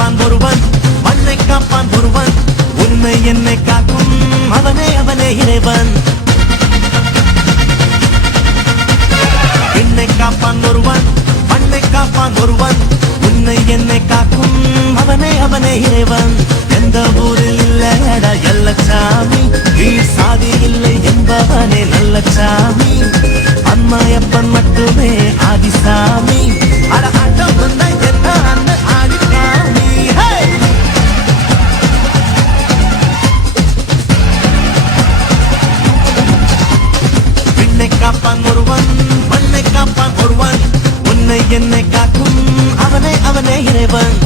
காப்பான் ஒருவன், மண்ணை காப்பான் ஒருவன், உன்னை என்னை காக்கும் அவனே அவனே இறைவன். என்னை காப்பான் ஒருவன், மண்ணை காப்பான் ஒருவன், உன்னை என்னை காக்கும் அவனே அவனே இறைவன். எந்த ஊரில் இல்லடா எல்லச்சாமி, சாதி இல்லை என்பவனே நல்ல சாமி. அம்மாயப்பன் மட்டுமே ஆதிசாமி. அட ஆட்டம் வந்தா என்ன அண்ண ஆடிக்காமி. விண்ணை காப்பான் ஒருவன், மண்ணை காப்பான் ஒருவன், உன்னை என்னை காக்கும் அவனே அவனே இறைவன்.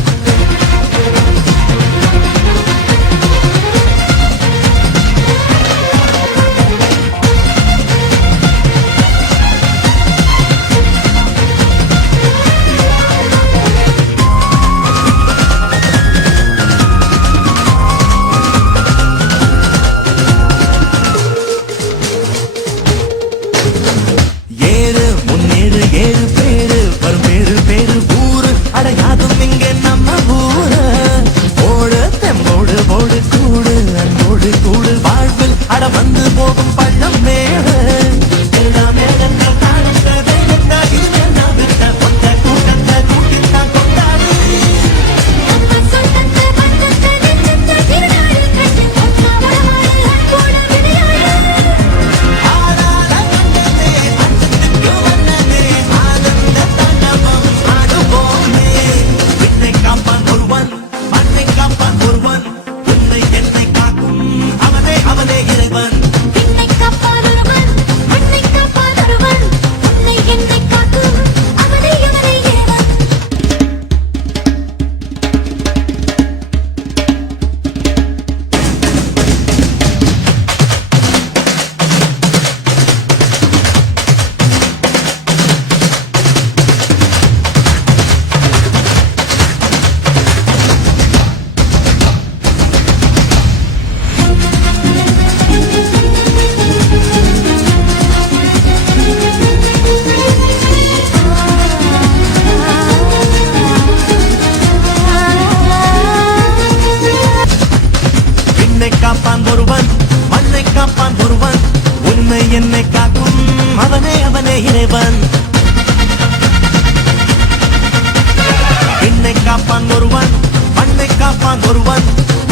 ஏழு பேரு வரும் பேரு பேரு ஊரு அடையாதும் இங்கே நம்ம ஊரு. ஓடு தெம்போடு போடு கூடு அன்போடு கூடு வாழ்வில் அட வந்து போகும் பள்ளம் மேடு. எல்லாமே கூட்டத்தை கூட்டித்தான் கொண்டாடு. காப்பான் ஒருவன், மண்ணை காப்பான் ஒருவன், உன்னை என்னை காக்கும் அவனே அவனே இறைவன். என்னை காப்பான் ஒருவன், மண்ணை காப்பான் ஒருவன்,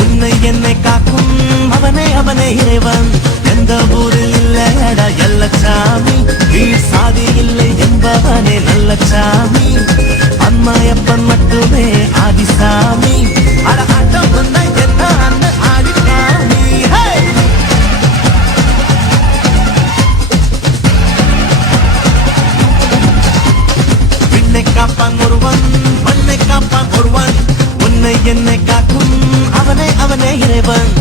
உன்னை என்னை காக்கும் அவனே அவனே இறைவன். எந்த ஊரில் இல்லடா எல்லச்சாமி, சாதி இல்லை என்பவனே நல்ல சாமி. அம்மாயப்பன் மட்டுமே ஆதிசாமி. அட ஆட்டம் வந்தா என்ன அண்ண ஆடிக்காமி. விண்ணை காப்பான் ஒருவன், மண்ணை காப்பான் ஒருவன், உன்னை என்னை காக்கும் அவனே அவனே இறைவன்.